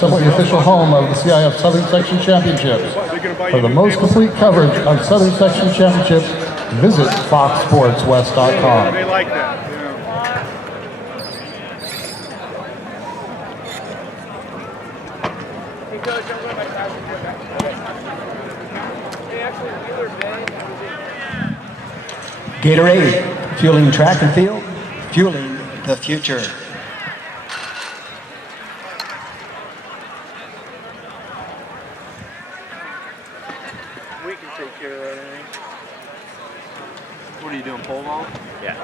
The official home of the CIF Southern Section Championships. For the most complete coverage of Southern Section Championships, visit foxsportswest.com. They like that. Gatorade, fueling track and field, fueling the future. We can take care of that, I think. What are you doing, pole vault? Yeah.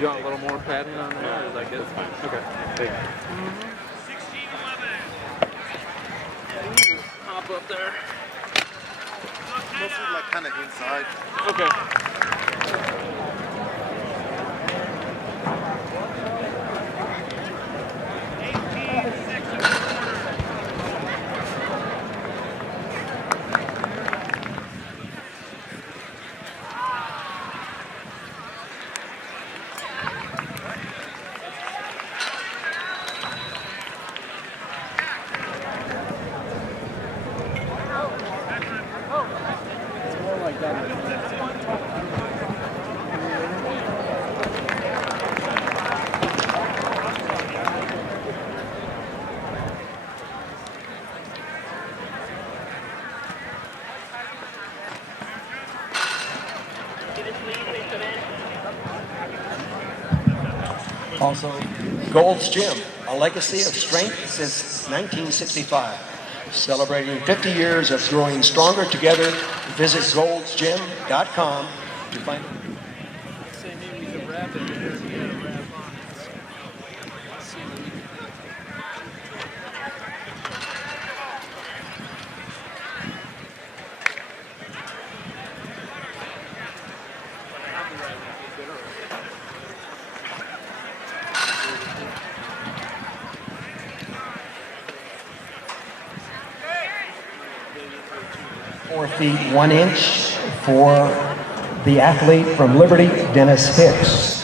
You want a little more padding on there? Or is that good? Okay. Thank you. Hop up there. Mostly like kind of inside. Okay. Also, Gold's Gym, a legacy of strength since 1965. Celebrating 50 years of growing stronger together, visit goldsgym.com to find it. Feet 1 inch for the athlete from Liberty, Dennis Hicks.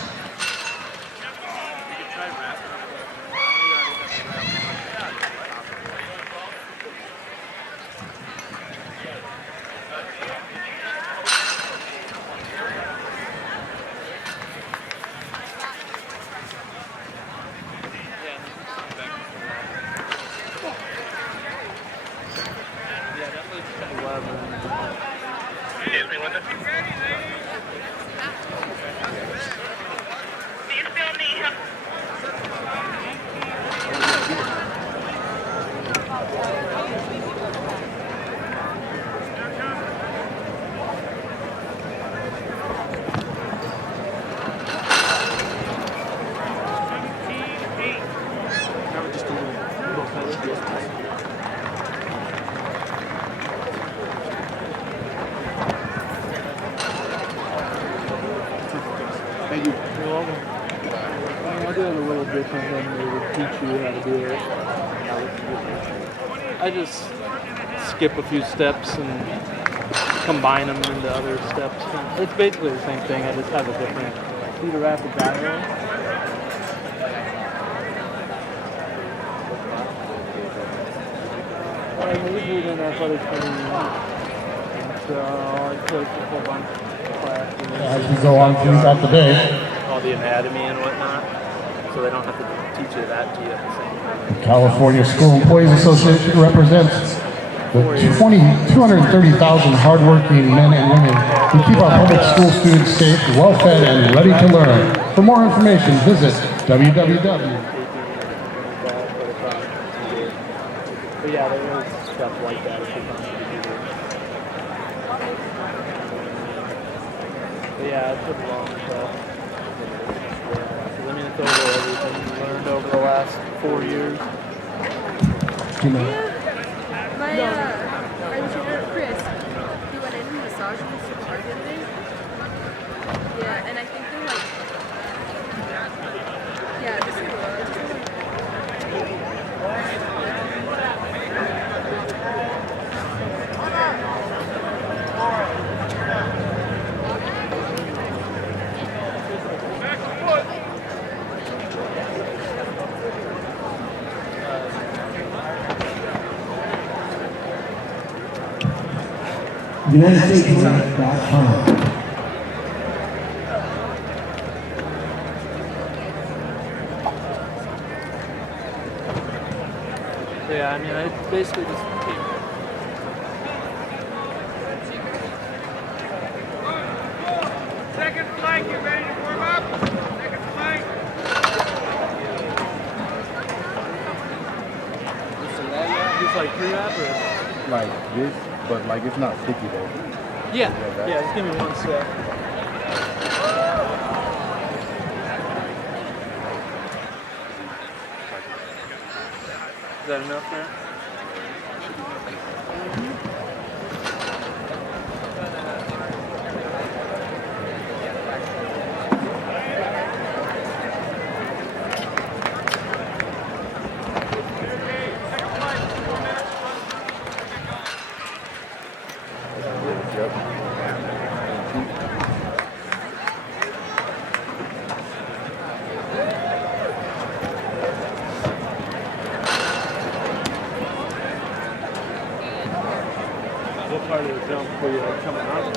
I just skip a few steps and combine them into other steps. It's basically the same thing. I just have a different Cedar Rapids, Ariel. I'm usually in athletic training, so I took a whole bunch of classes. As we go on throughout the day, All the anatomy and whatnot, so they don't have to teach you that to you at the same time. the California School Employees Association represents the 230,000 hardworking men and women who keep our public school students safe, well-fed, and ready to learn. For more information, visit www. But yeah, there is stuff like that if you come to the computer. But yeah, it's a long stuff. Yeah, 'cause I mean, it's over everything you learned over the last 4 years. My tutor, Chris, he went in and massaged me super hard the other day. Yeah, and I think they're like, yeah, just UnitedStatesRep.com. Yeah, I mean, I basically just Second flank, you ready to warm up? Second flank. just like pre-wrap or? Like this, but like it's not sticky though. Yeah, yeah, just give me one sec. Is that enough there? What part of the jump were you like coming out of?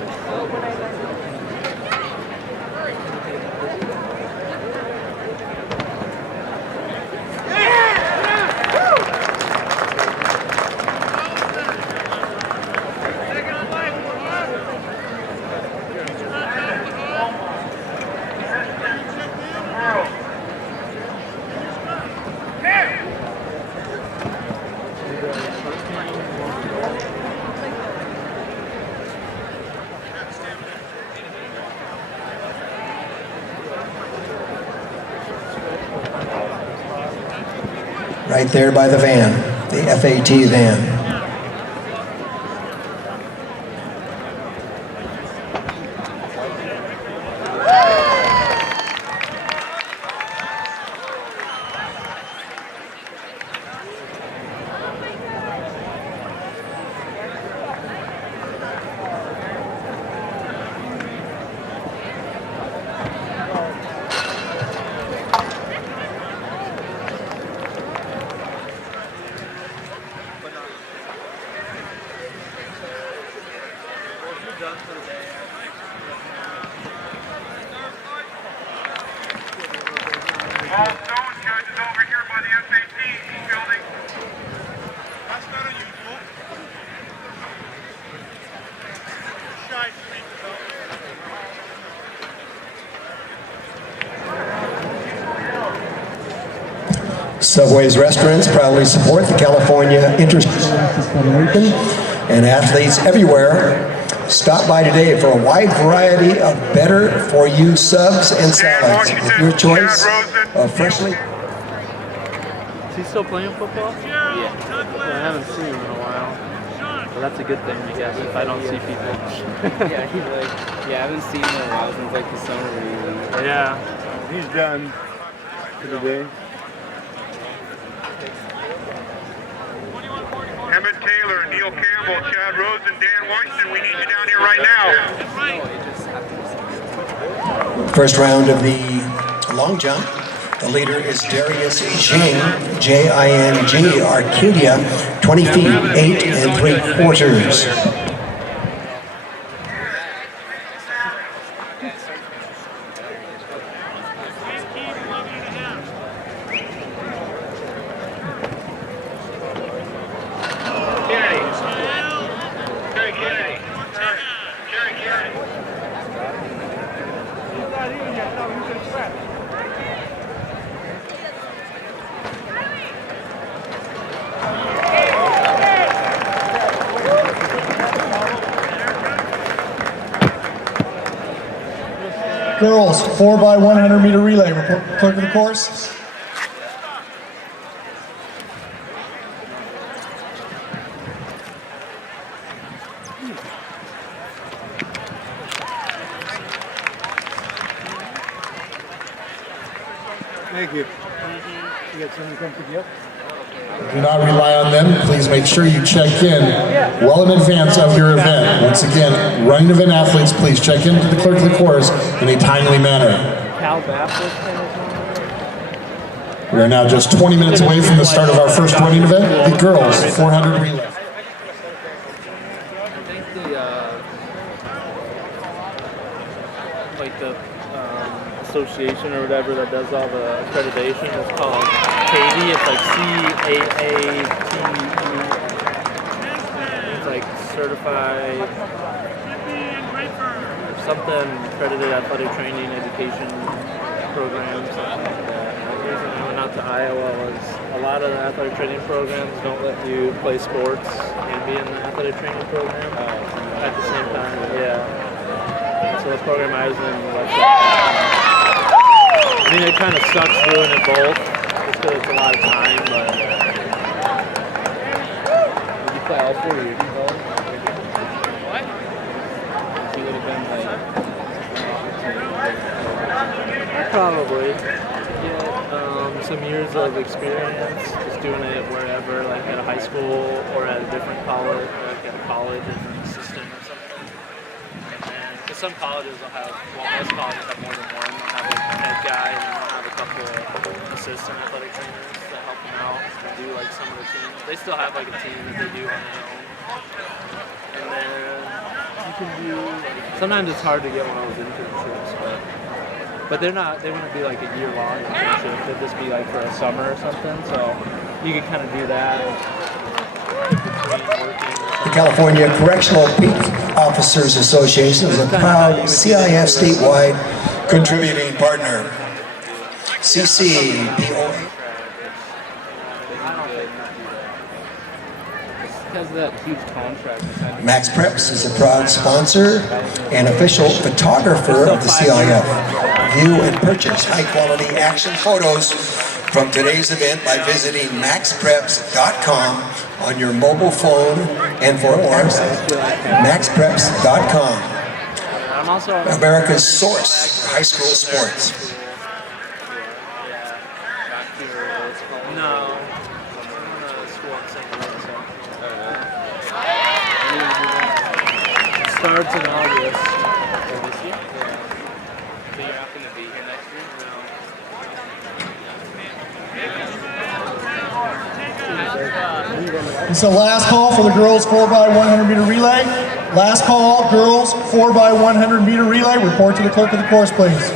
Right there by the van, the FAT van. All stone judges over here by the FAT building. That's not unusual. Shy street Subway's restaurants proudly support the California Interscholastic Federation and athletes everywhere. Stop by today for a wide variety of better-for-you subs and salads with your choice of freshly... Is he still playing football? Yeah. I haven't seen him in a while. Well, that's a good thing, I guess, if I don't see people. Yeah, he's like, I haven't seen him in a while since like the summer league. Yeah. He's done for the day. Emmett Taylor, Neil Ariel Campbell, Chad Rhodes, and Dan Washington. We need you down here right now. First round of the long jump. The leader is Darius Jing, J-I-N-G, Arcadia, 20 feet, 8 3/4. Girls, 4x100 meter relay. Clerk of the course. Thank you. You got someone come pick you up? Do not rely on them. Please make sure you check in well in advance of your event. Once again, running event athletes, please check into the clerk of the course in a timely manner. Cal Baptist. We are now just 20 minutes away from the start of our first running event, the girls 400 relay. I think the association or whatever that does all the accreditation is called CAATE. It's like C-A-A-T-E. It's like certified something accredited athletic training education programs. Something like that. The reason I went out to Iowa was a lot of the athletic training programs don't let you play sports and be in the athletic training program at the same time. Yeah. So the program I was in was I mean, it kind of sucks doing it both, just because it's a lot of time, but... Did you play all 4 years? What? You would have been like... Probably. Yeah, some years of experience, just doing it wherever, like at a high school or at a different college, like at a college as an assistant or something. Because some colleges will have, well, most colleges have more than one. They'll have a head guy and then they'll have a couple of assistant athletic trainers that help them out and do like some of the teams. They still have like a team that they do on their own. And then you can do, sometimes it's hard to get one of those internships, but they're not, they wouldn't be like a year-long internship. They'd just be like for a summer or something. So you could kind of do that between working. The California Correctional Peace Officers Association is a proud CIF statewide contributing partner. CCPOA. Because of that huge contract. Max Preps is a proud sponsor and official photographer of the CIF. View and purchase high-quality action photos from today's event by visiting maxpreps.com on your mobile phone and for more, maxpreps.com. I'm also America's source for high school sports. No. I'm going to school in St. Louis. It starts in August. This year? Yeah. So you're not going to be here next year? It's the last call for the girls 4x100 meter relay. Last call, girls 4x100 meter relay. Report to the clerk of the course, please.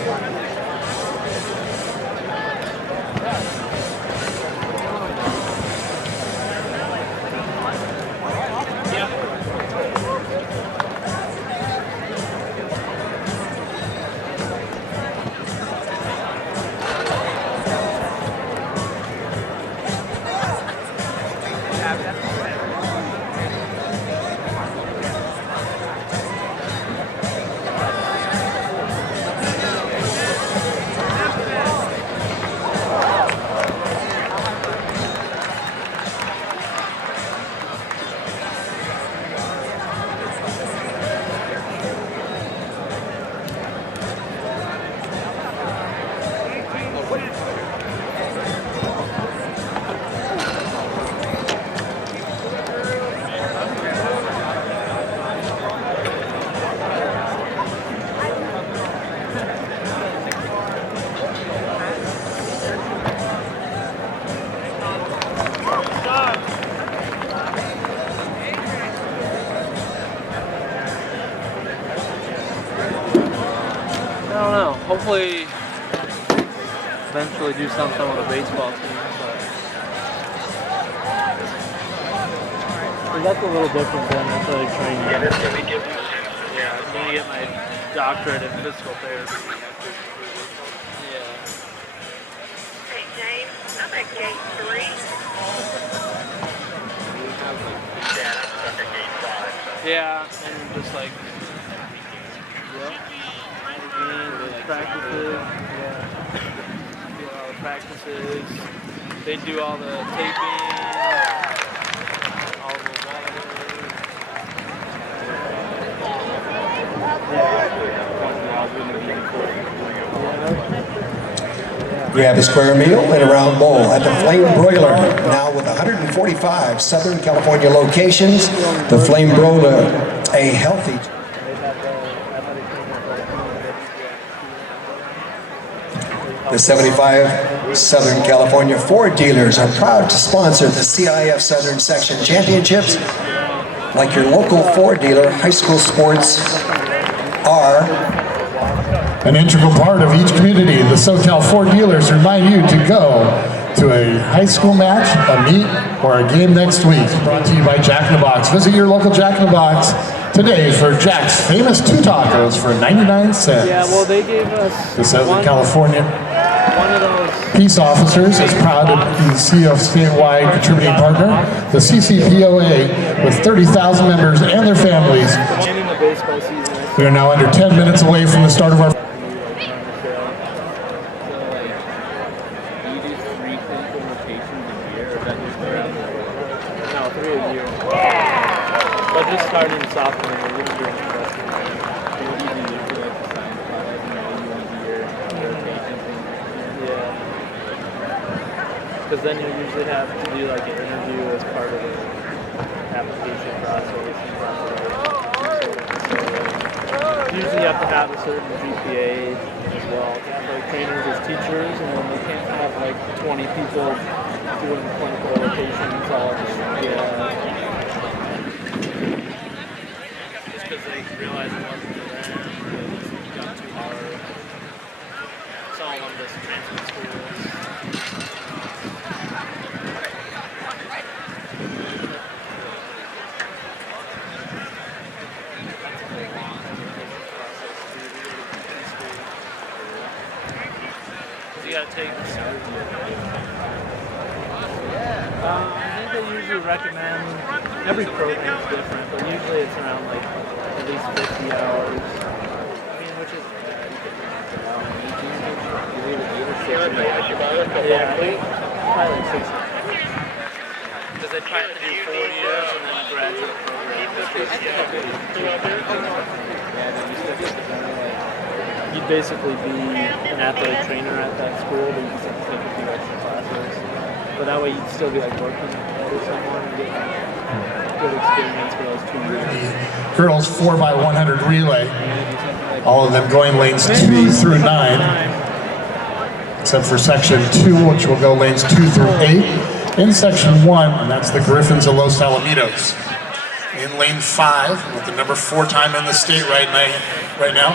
hopefully eventually do something with a baseball team. But that's a little different than athletic training. Yeah, I'm going to get my doctorate in physical therapy. Yeah. Hey, James, I'm at gate 3. Yeah, and just like, practices, do all the practices. They do all the taping, all the Grab a square meal and a round bowl at the Flame Broiler. Now with 145 Southern California locations, the Flame Broiler, a healthy. The 75 Southern California Ford dealers are proud to sponsor the CIF Southern Section Championships. Like your local Ford dealer, high school sports are an integral part of each community. The SoCal Ford dealers remind you to go to a high school match, a meet, or a game next week. Brought to you by Jack in the Box. Visit your local Jack in the Box today for Jack's famous 2 tacos for 99 cents. Yeah, well, they gave us the Southern California one of those Peace Officers is proud to be the CIF statewide contributing partner. The CCPOA with 30,000 members and their families. beginning of baseball season. We are now under 10 minutes away from the start of our But just starting sophomore, we're going to do freshman. Yeah. Because then you usually have to do like an interview as part of the application process. Usually you have to have a certain GPA as well. Like trainers as teachers, and then they can't have like 20 people doing clinical rotations all just, just because they realize it wasn't for them, or it got too hard. Some of them just transfer schools. You gotta take this. I think they usually recommend, every program is different, but usually it's around like at least 50 hours. I mean, which is bad. Yeah, probably like 6 hours. Because they try to do 4 years and then a graduate program. You'd basically be an athletic trainer at that school, but you just have to take a few extra classes. But that way you'd still be like working with someone and get good experience for those 2 years. girls 4x100 relay. All of them going lanes 2 through 9. Except for section 2, which will go lanes 2 through 8. In section 1, and that's the Griffins of Los Alamitos. In lane 5, with the number 4 time in the state right now.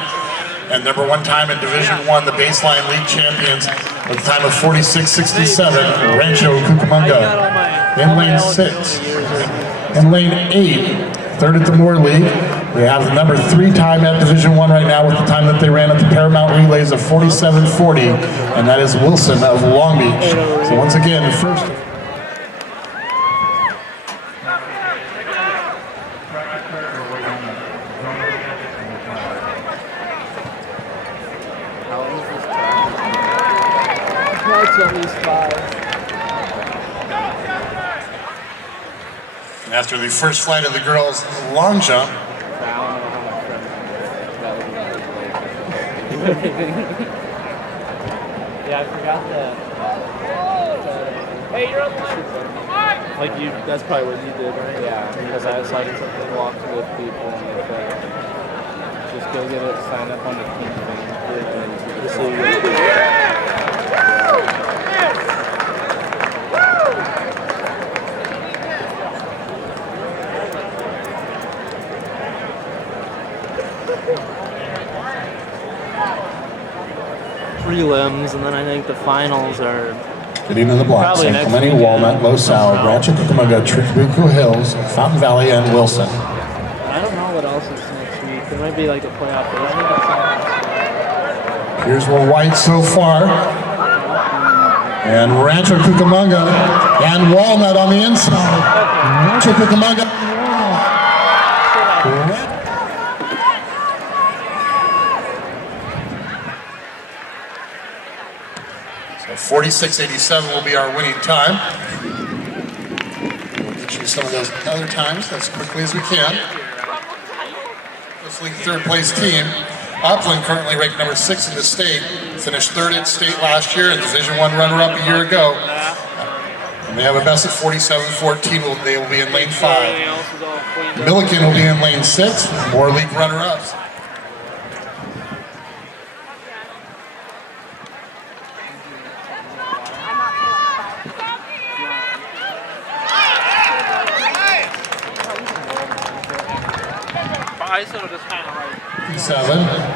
And number 1 time in Division 1, the baseline league champions with a time of 46.67, Rancho Cucamonga. In lane 6, in lane 8, third at the Moore League, we have the number 3 time at Division 1 right now with the time that they ran at the Paramount Relays of 47.40, and that is Wilson of Long Beach. So once again, first. At least 5. And after the first flight of the girls' long jump, Yeah, I forgot that. Hey, you're on the line. Like you, that's probably what you did, right? Yeah, because I was like walked with people and like, just go get it, sign up on the team thing, and just so you prelims, and then I think the finals are Getting to the block, probably St. next Clemente, weekend. Walnut, Los Al, Rancho Cucamonga, Trabuco Hills, Fountain Valley, and Wilson. I don't know what else is next week. There might be like a playoff. But I think it's Here's where white so far. And Rancho Cucamonga and Walnut on the inside. Rancho Cucamonga and Walnut. 46:87 will be our winning time. We'll get you some of those other times as quickly as we can. This league third place team, Upland, currently ranked number 6 in the state, finished third in state last year and Division I runner-up a year ago. And they have a best of 47-14. They will be in lane 5. Milliken will be in lane 6. More league runner-ups.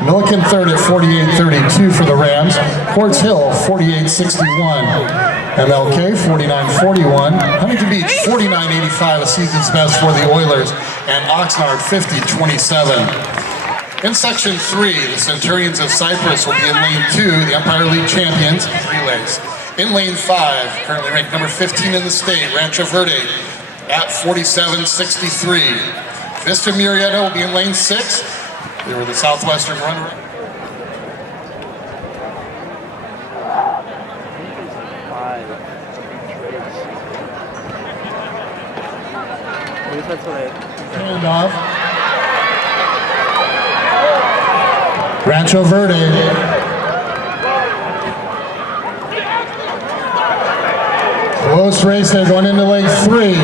Milliken third at 48.32 for the Rams. Quartz Hill 48.61. MLK 49.41. Huntington Beach 49.85, a season's best for the Oilers. And Oxnard 50.27. In section 3, the Centurions of Cyprus will be in lane 2, the Empire League champions, relays. In lane 5, currently ranked number 15 in the state, Rancho Verde at 47.63. Vista Murrieta will be in lane 6. They were the Southwestern runner. Hand off. Rancho Verde. Close race there going into lane 3.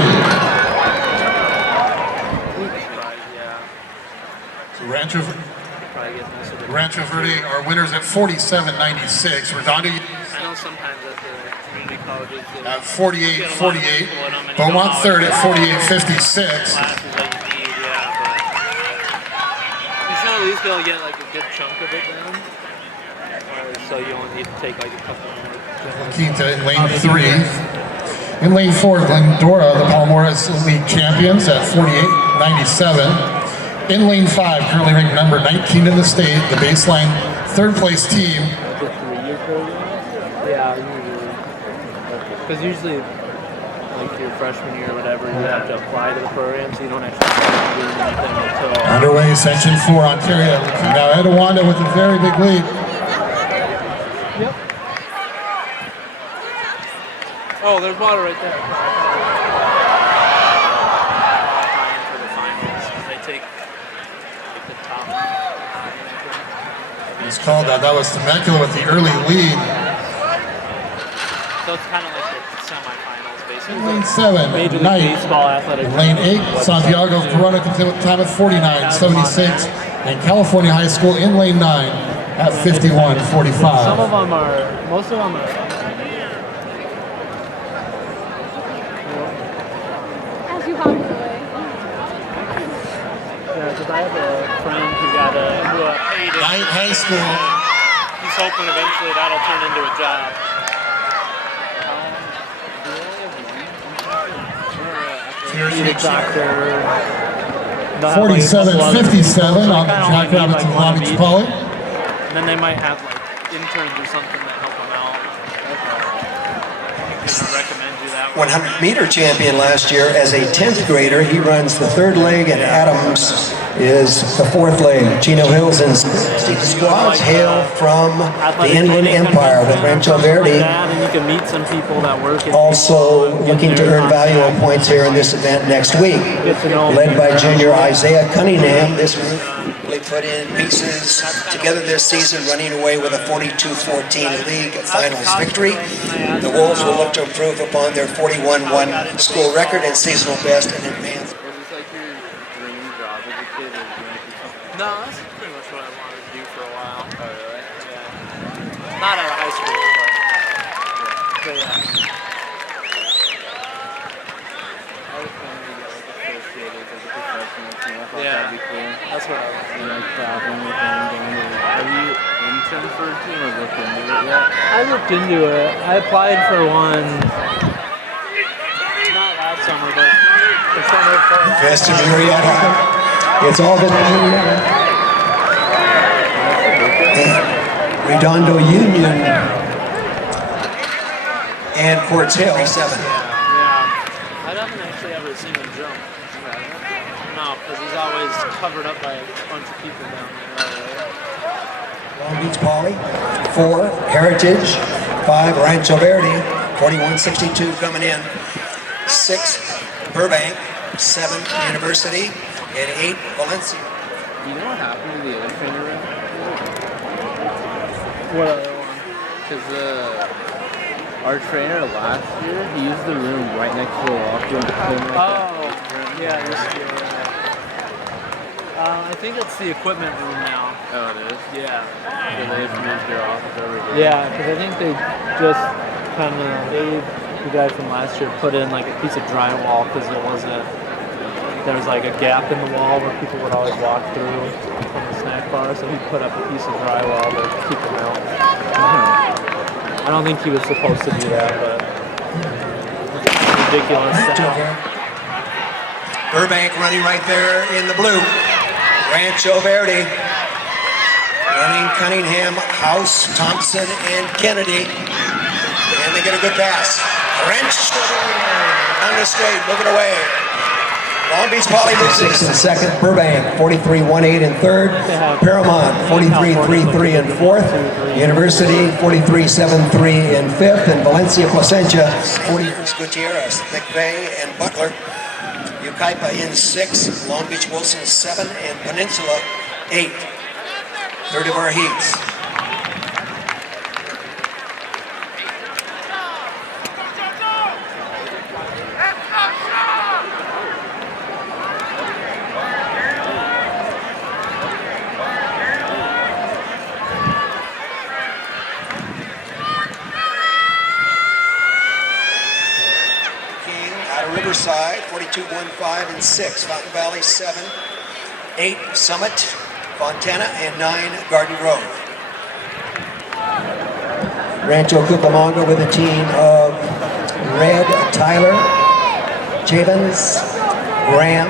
Rancho Verde are winners at 47.96. Redondo I know sometimes at the community colleges at 48.48. Beaumont third at 48.56. You should at least be able to get like a good chunk of it then. So you only need to take like a couple more. Quinta in lane 3. In lane 4, Glendora, the Palomoras League champions at 48.97. In lane 5, currently ranked number 19 in the state, the baseline third place team. Yeah, usually. Because usually, like your freshman year or whatever, you have to apply to the program, so you don't actually start doing anything until. Underway, section 4, Ontario. Now Edawanda with a very big lead. Yep. Oh, there's water right there. It's called that. That was Temecula with the early lead. So it's kind of like the semifinals, basically. Lane 7, Major League Knight. Baseball athletic. In lane 8, Santiago Corona comes in with a time of 49.76. And California High School in lane 9 at 51.45. Some of them are, most of them are. As you hop away. Yeah, because I have a friend who got paid in. Knight High School. He's hoping eventually that'll turn into a job. 47.57 on the Jackrabbits and Alamitos Poly. And then they might have like interns or something that help them out. Kind of recommend you that 100-meter champion last year as a 10th grader. He runs the 3rd leg, and Adams is the 4th leg. Chino Hills and squads hail from the Inland Empire with Rancho Verde. And you can meet some people that work in Also looking to earn valuable points here in this event next week. Led by junior Isaiah Cunningham, this group really put in pieces together this season, running away with a 42-14 league finals victory. The Wolves will look to improve upon their 41-1 school record and seasonal best and advance. No, that's pretty much what I wanted to do for a while. Oh, really? Yeah. Not out of high school, but yeah. I was planning to get like associated as a professional Yeah. That'd be cool. That's what I was You know, traveling with them, going to. Have you interned for a team or looked into it yet? I looked into it. I applied for one not last summer, but the summer before last. West of Marietta. It's all the Redondo Union and Fort Hill 7. Yeah. I haven't actually ever seen him jump. No, because he's always covered up by a bunch of people down there. Long Beach Poly, 4 Heritage, 5 Rancho Verde, 4162 coming in, 6 Burbank, 7 University, and 8 Valencia. Do you know what happened to the other trainer room? What other one? Because our trainer last year, he used the room right next to the locker room to clean like Oh, yeah, this year. I think it's the equipment room now. Oh, it is? Yeah. So they just moved their office over here. Yeah, because I think they just kind of, the guy from last year put in like a piece of drywall because there was like a gap in the wall where people would always walk through from the snack bar, so he put up a piece of drywall to keep them out. I don't think he was supposed to do that, but it's ridiculous. Burbank running right there in the blue. Rancho Verde, running Cunningham, House, Thompson, and Kennedy. And they get a good pass. Rancho down the straight, moving away. Long Beach Poly moves 6th and 2nd. Burbank, 43-18 in 3rd. Paramount, 43-33 in 4th. University, 43-73 in 5th. And Valencia Placentia, 40 Gutierrez, McVeigh, and Butler. Yucaipa in 6, Long Beach Wilson 7, and Peninsula 8. Third of our heats. Riverside, 42-15 and 6. Fountain Valley 7, 8 Summit, Fontana, and 9 Garden Grove. Rancho Cucamonga with a team of Red, Tyler, Javens, Graham.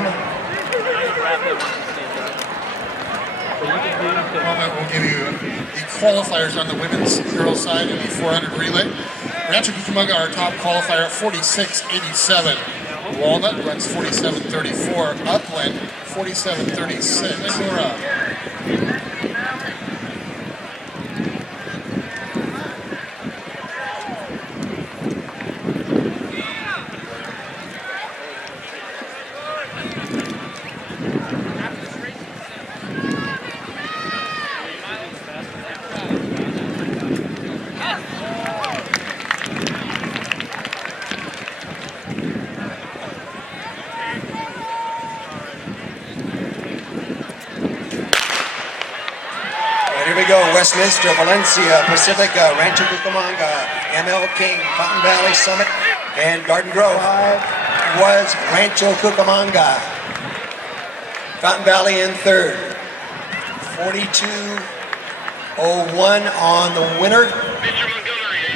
Moment we'll give you the qualifiers on the women's girls side of the 400 relay. Rancho Cucamonga, our top qualifier at 46.87. Walnut runs 47.34. Upland 47.36. Westminster, Valencia, Pacifica, Rancho Cucamonga, ML King, Fountain Valley, Summit, and Garden Grove. 5 was Rancho Cucamonga. Fountain Valley in 3rd. 42.01 on the winner. Mr. Montgomery, are you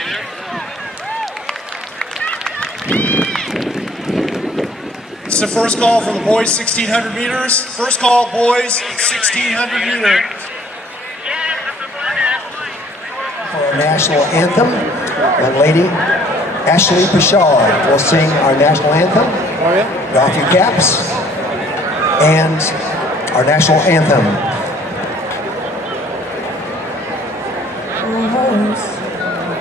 there? It's the first call for the boys 1,600 meters. First call, boys, 1,600 meters. For our national anthem, young lady Ashley Pashar will sing our national anthem. Doff your caps and our national anthem.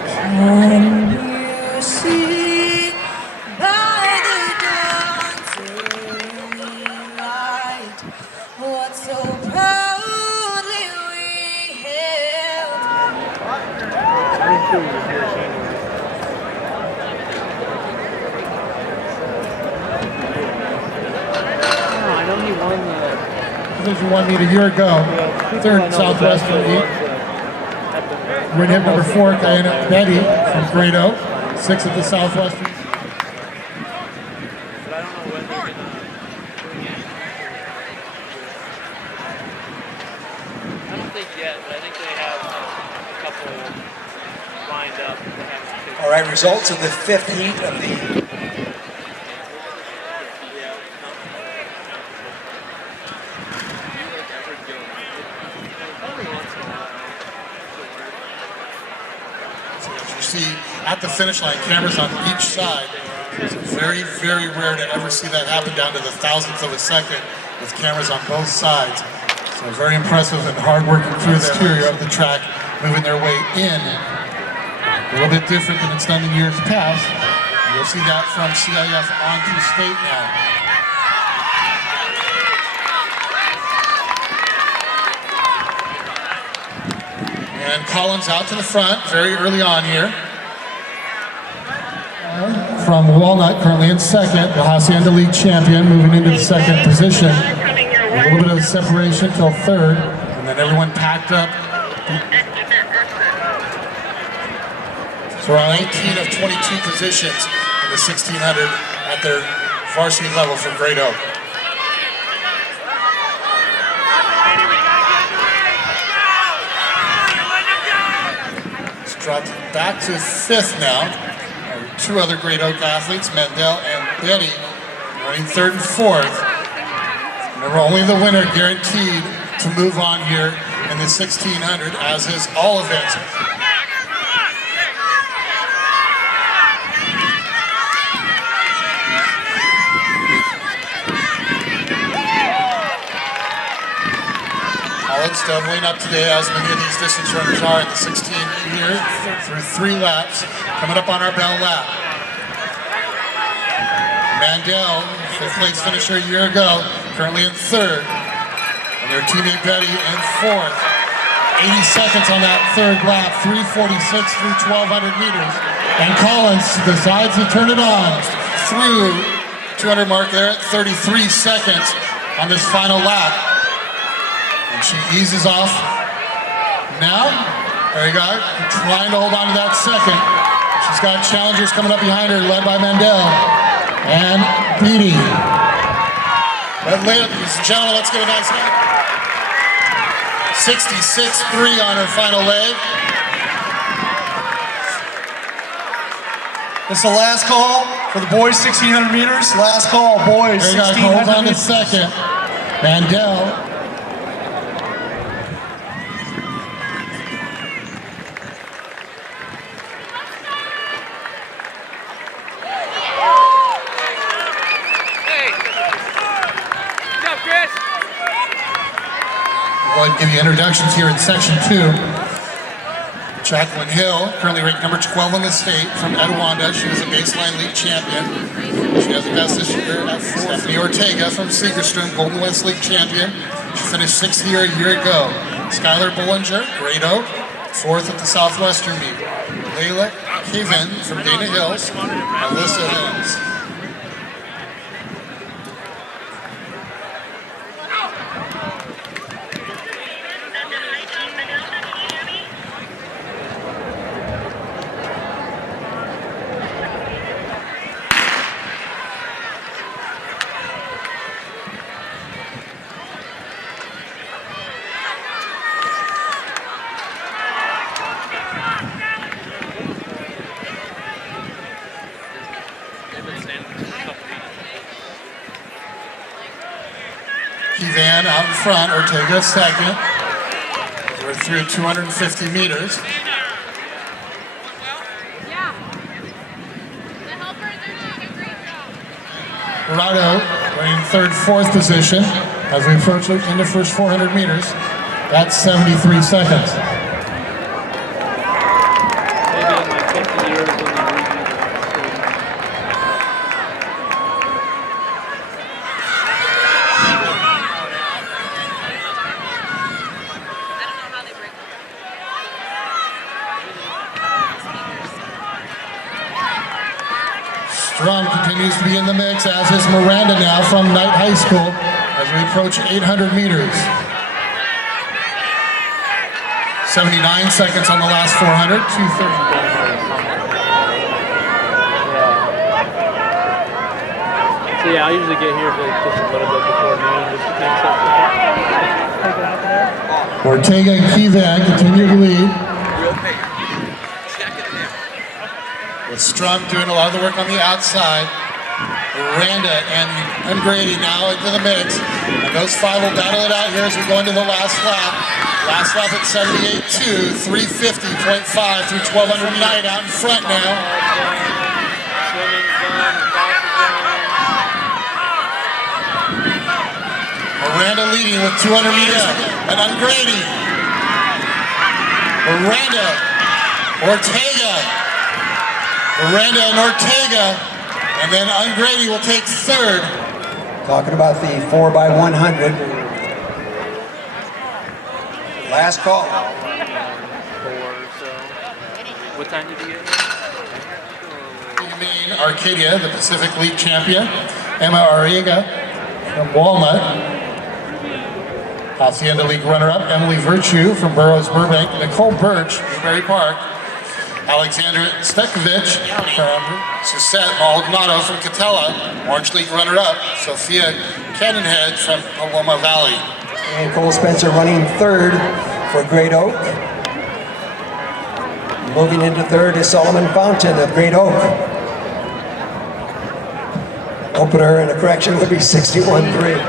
Can you see by the dawn's light what so proudly we held? I know he won Division 1 meet a year ago. 3rd Southwestern meet. We're hit number 4, Diana Betty from Grado. 6th at the Southwestern. right, results of the fifth heat of the see at the finish line, cameras on each side. It's very, very rare to ever see that happen down to the thousandth of a second with cameras on both sides. So very impressive and hard-working crew there. Exterior of the track, moving their way in. A little bit different than it's done in years past. You'll see that from CIF onto state now. And Collins out to the front very early on here. From Walnut, currently in second, the Hacienda League champion, moving into the second position. A little bit of separation till third, and then everyone packed up. So around 18 of 22 positions in the 1600 at their varsity level for Great Oak. Dropped back to fifth now. Two other Great Oak athletes, Mendel and Betty, running third and fourth. Remember, only the winner guaranteed to move on here in the 1600, as is all events. Collins doubling up today, as many of these distance runners are in the 16 here through 3 laps, coming up on our bell lap. Mandel, fifth place finisher a year ago, currently in third, and their teammate Betty in fourth. 80 seconds on that third lap, 3:46 through 1200 meters, and Collins decides to turn it on through 200 mark there at 33 seconds on this final lap. She eases off now. There you go. Trying to hold on to that second. She's got challengers coming up behind her, led by Mandel and Beatty. But ladies and gentlemen, let's give a nice hand. 66.3 on her final leg. It's the last call for the boys 1600 meters. Last call, boys. There you go. Hold on to second. Mandel. I'll give you introductions here in section 2. Jacqueline Hill, currently ranked number 12 in the state from Etiwanda. She was a baseline league champion. She has the best this year at 4. Stephanie Ortega from Segerstrom, Golden West League champion. She finished 6th here a year ago. Skylar Bollinger, Great Oak, 4th at the Southwestern meet. Layla Kevin from Dana Hills, Alyssa Hills. Van out in front, Ortega second. We're through 250 meters. Gerardo running third, fourth position as we approach in the first 400 meters. That's 73 seconds. Maybe in like 50 years when they Strong continues to be in the mix, as is Miranda now from Knight High School as we approach 800 meters. 79 seconds on the last 400, 2:30. So yeah, I usually get here just a little bit before noon just to take something. Ortega and Kevan continue to lead. with Strum doing a lot of the work on the outside. Randa and Ungrady now into the mix. And those five will battle it out here as we go into the last lap. Last lap at 78.2, 350.5 through 1200 Knight out in front now. Miranda leading with 200 meters and Ungrady. Miranda, Ortega. Miranda and Ortega. And then Ungrady will take third. Talking about the 4x100. Last call. 4, so. What time did you get here? You mean Arcadia, the Pacific League champion. Emma Arriaga from Walnut. Hacienda League runner-up, Emily Virtue from Burroughs Burbank. Nicole Birch, Newberry Park. Alexander Stekovich from Susette Maldonado from Catella, Orange League runner-up. Sophia Cannonhead from Paloma Valley. And Cole Spencer running third for Great Oak. Moving into third is Solomon Fountain of Great Oak. Opener and a correction would be 61.3.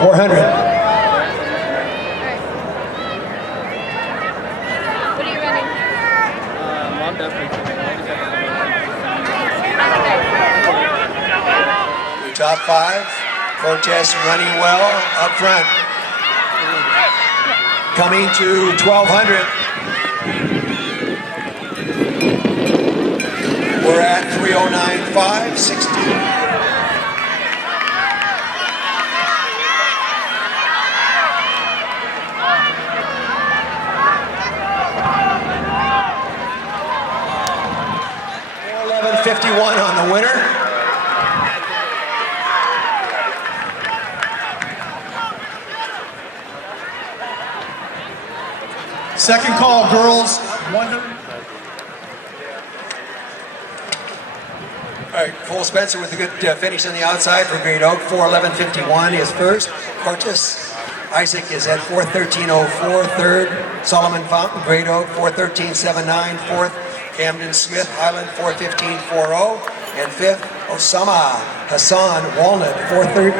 400. Top five, Cortez running well up front. Coming to 1200. We're at 309.5, 60. .51 on the winner. Second call, girls. 100. All right, Cole Spencer with a good finish on the outside for Great Oak. 4:11.51 is first. Cortes Isaac is at 4:13.04, third. Solomon Fountain, Great Oak, 4:13.79, fourth. Camden Smith, Highland, 4:15.40, and fifth, Osama Hassan, Walnut, 4:30.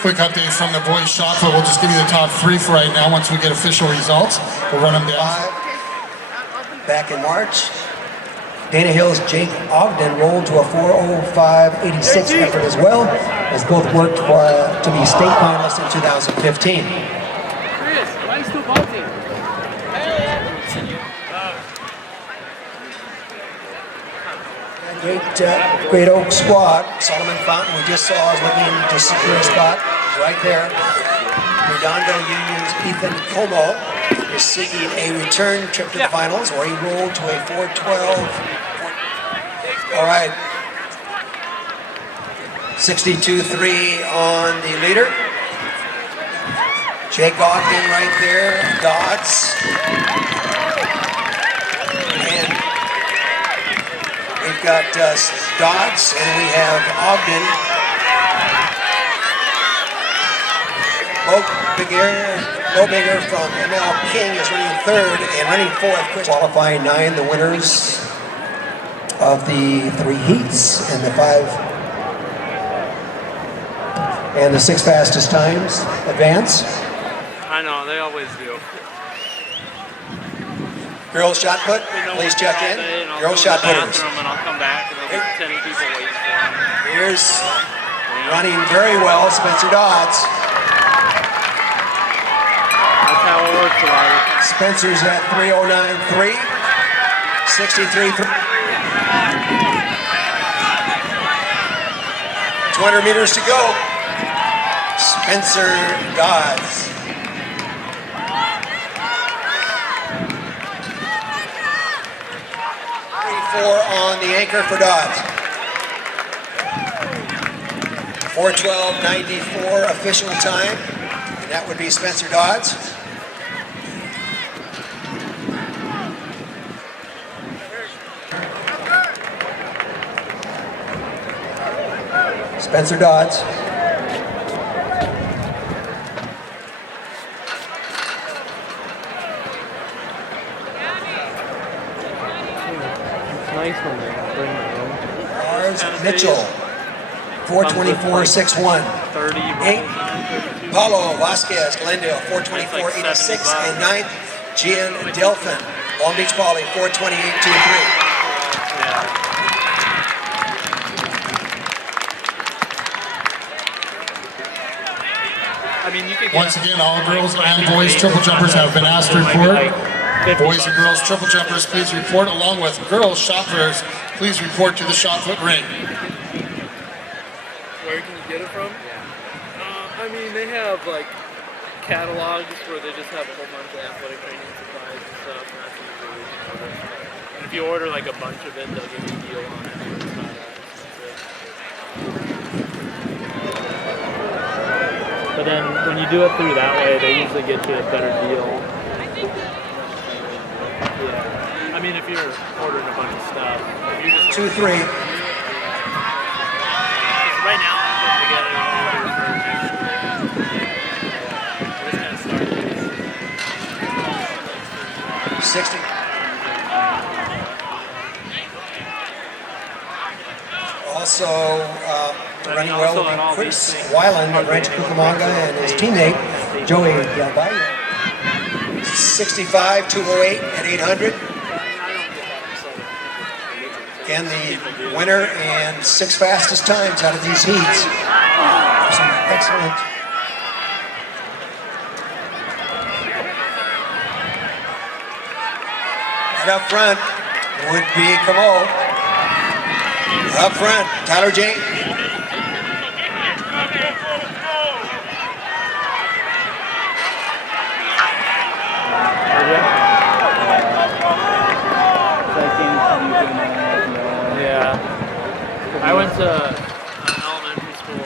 Quick update from the boys shop, but we'll just give you the top three for right now. Once we get official results, we'll run them down. Back in March, Dana Hill's Jake Ogden rolled to a 4:05.86 effort as well, as both worked to be state finalists in 2015. Chris, why are you still bunting? Great Oak squad. Solomon Fountain, we just saw, is looking to secure a spot. He's right there. Redondo Union's Ethan Como is seeking a return trip to the finals, where he rolled to a 4:12. All right. 62.3 on the leader. Jake Ogden right there, Dodds. And we've got Dodds, and we have Ogden. Bo Bigger from ML King is running third, and running fourth, qualifying 9, the winners of the 3 heats and the 5 and the 6 fastest times advance. I know, they always do. Girls shot put, please check in. Girls shot putters. And I'll come back and there'll be 10 people waiting for me. Here's running very well, Spencer Dodds. That's how it works, Ryder. Spencer's at 3:09.3, 63.3. 200 meters to go. Spencer Dodds. 3:04 on the anchor for Dodds. 4:12.94 official time, and that would be Spencer Dodds. Spencer Dodds. nice when they bring their own. Lars Mitchell, 424.61. 30 Eight, balls. Paulo Vasquez, Glendale, 424.86. And ninth, Gian Delphin, Long Beach Poly, 428.23. I mean, you could get Once again, all girls and boys triple jumpers have been asked to report. Boys and girls triple jumpers, please report, along with girls shot putters, please report to the shot put ring. Where can you get it from? I mean, they have like catalogs where they just have a whole bunch of athletic training supplies and stuff, and that's usually where you can order. And if you order like a bunch of it, they'll give you a deal on it. It's not that expensive. But then when you do it through that way, they usually get you a better deal. Yeah. I mean, if you're ordering a bunch of stuff, if you're just 2-3. right now I'm putting together an order for next year. It's gonna start 60. Also, running well will be Chris Weiland of Rancho Cucamonga and his teammate, Joey Galbayo. 65, 208 at 800. Again, the winner and 6 fastest times out of these heats. Some excellent. And up front would be Camo. Up front, Tyler Jane. Yeah. I went to elementary school.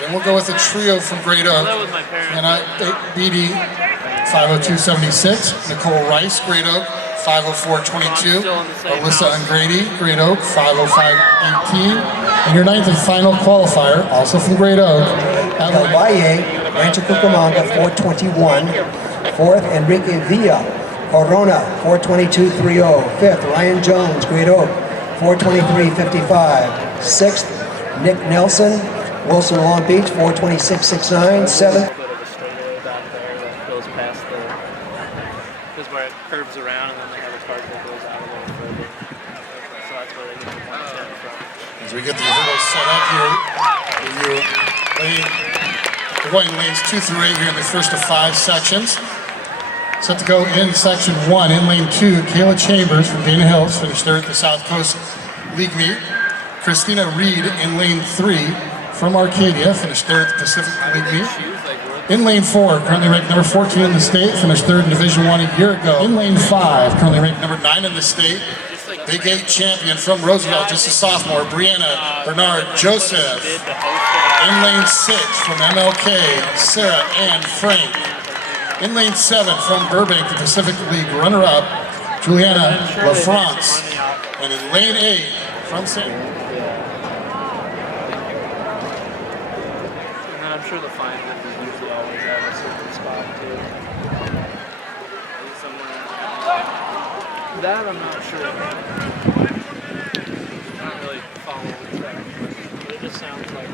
Then we'll go with a trio from Great Oak. That was my parents. And BD 502.76, Nicole Rice, Great Oak, 504.22, Alyssa Ungrady, Great Oak, 505.18, and your ninth and final qualifier, also from Great Oak, El Valle, Rancho Cucamonga, 421. Fourth, Enrique Villa, Corona, 422.30. Fifth, Ryan Jones, Great Oak, 423.55. Sixth, Nick Nelson, Wilson Long Beach, 426.69. Seventh. A bit of a straightaway back there that goes past the, is where it curves around, and then they have a cart that goes out a little further. So that's where they get the 110 from. as we get the intervals set up here, we're going lanes 2 through 8 here in the first of 5 sections. Set to go in section 1. In lane 2, Kayla Chambers from Dana Hills finished third at the South Coast League meet. Christina Reed in lane 3 from Arcadia finished third at the Pacific League meet. In lane 4, currently ranked number 14 in the state, finished third in Division 1 a year ago. In lane 5, currently ranked number 9 in the state, Big 8 champion from Roosevelt, just a sophomore, Brianna Bernard Joseph. In lane 6 from MLK, Sarah Ann Frank. In lane 7 from Burbank, the Pacific League runner-up, Juliana LaFrance. And in lane 8 from St. And then I'm sure the fine would be usually always at a certain spot too. Somewhere. That I'm not sure. I'm not really following that, but it just sounds like